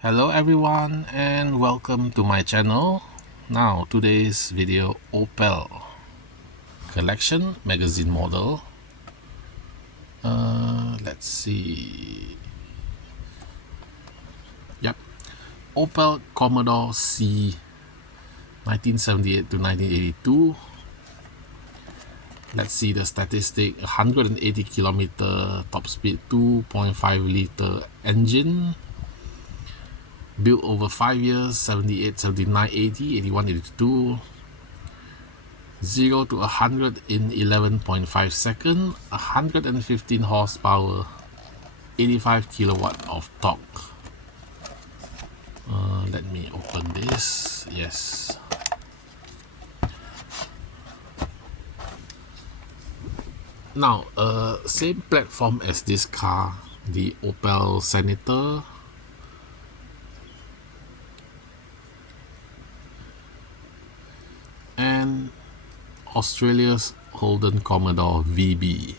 Hello everyone and welcome to my channel. Now today's video Opel collection magazine model. Let's see. Yep, Opel Commodore C 1978 to 1982. Let's see the statistic. 180 kilometer top speed, 2.5 liter engine, built over 5 years, 78, 79, 80, 81, 82. 0 to 100 in 11.5 seconds, 115 horsepower, 85 kilowatt of torque. Let me open this. Yes. Now, same platform as this car, the Opel Senator. And Australia's Holden Commodore VB,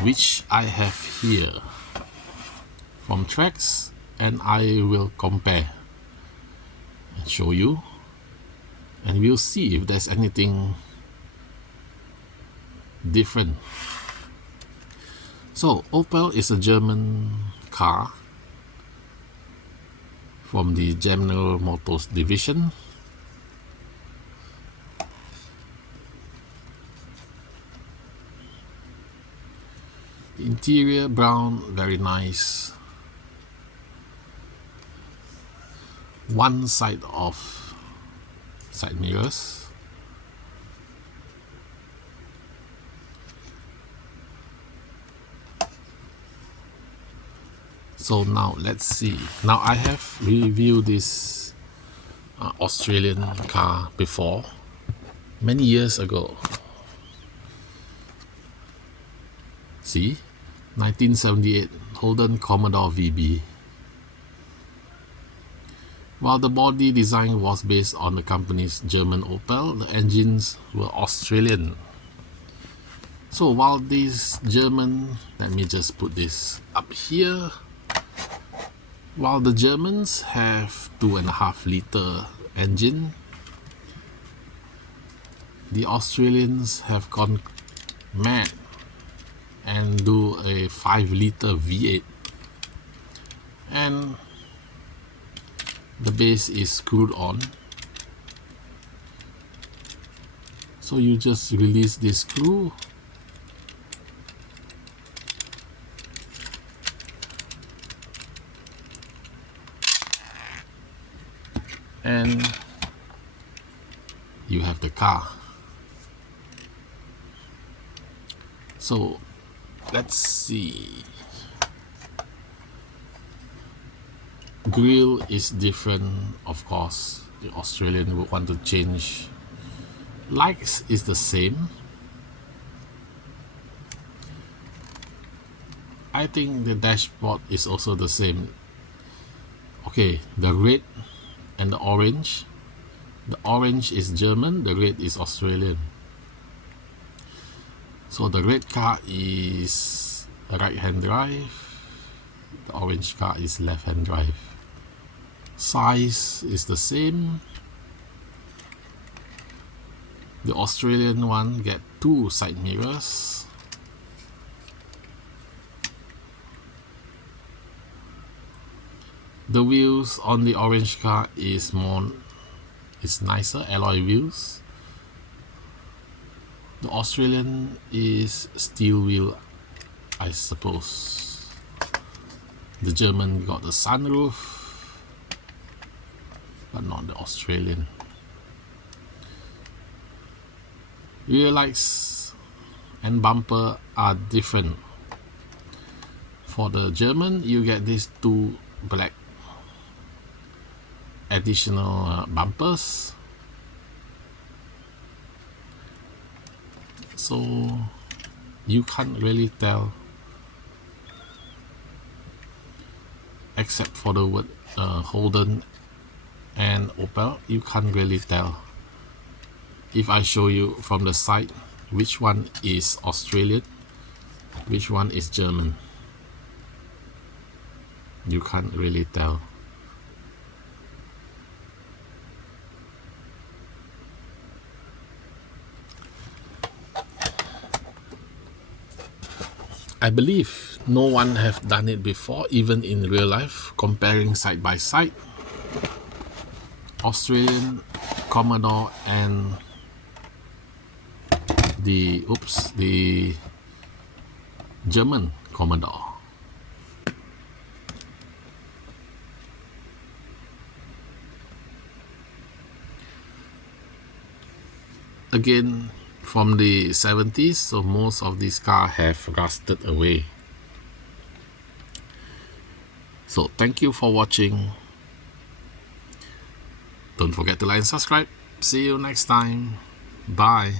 which I have here from tracks, and I will compare and show you, and we'll see if there's anything different. So Opel is a German car from the General Motors division. Interior brown, very nice. One side of side mirrors. So now let's see. Now I have reviewed this Australian car before, many years ago. See, 1978 Holden Commodore VB. While the body design was based on the company's German Opel, the engines were Australian. So while these German, let me just put this up here. While the Germans have 2.5 liter engine, the Australians have gone mad and do a 5 liter V8, and the base is screwed on. So you just release this screw and you have the car. So let's see. Grille is different, of course. The Australian would want to change. Lights is the same. I think the dashboard is also the same. Okay, the red and the orange. The orange is German, the red is Australian. So the red car is right-hand drive, the orange car is left-hand drive. Size is the same. The Australian one get 2 side mirrors. The wheels on the orange car is nicer, alloy wheels. The Australian is steel wheel, I suppose. The German got the sunroof, but not the Australian. Rear lights and bumper are different. For the German, you get these 2 black additional bumpers. So you can't really tell, except for the word Holden and Opel, you can't really tell. If I show you from the side which one is Australian, which one is German. You can't really tell. I believe no one have done it before, even in real life, comparing side by side Australian Commodore and the German Commodore. Again, from the 70s, so most of these cars have rusted away. So thank you for watching. Don't forget to like and subscribe. See you next time. Bye.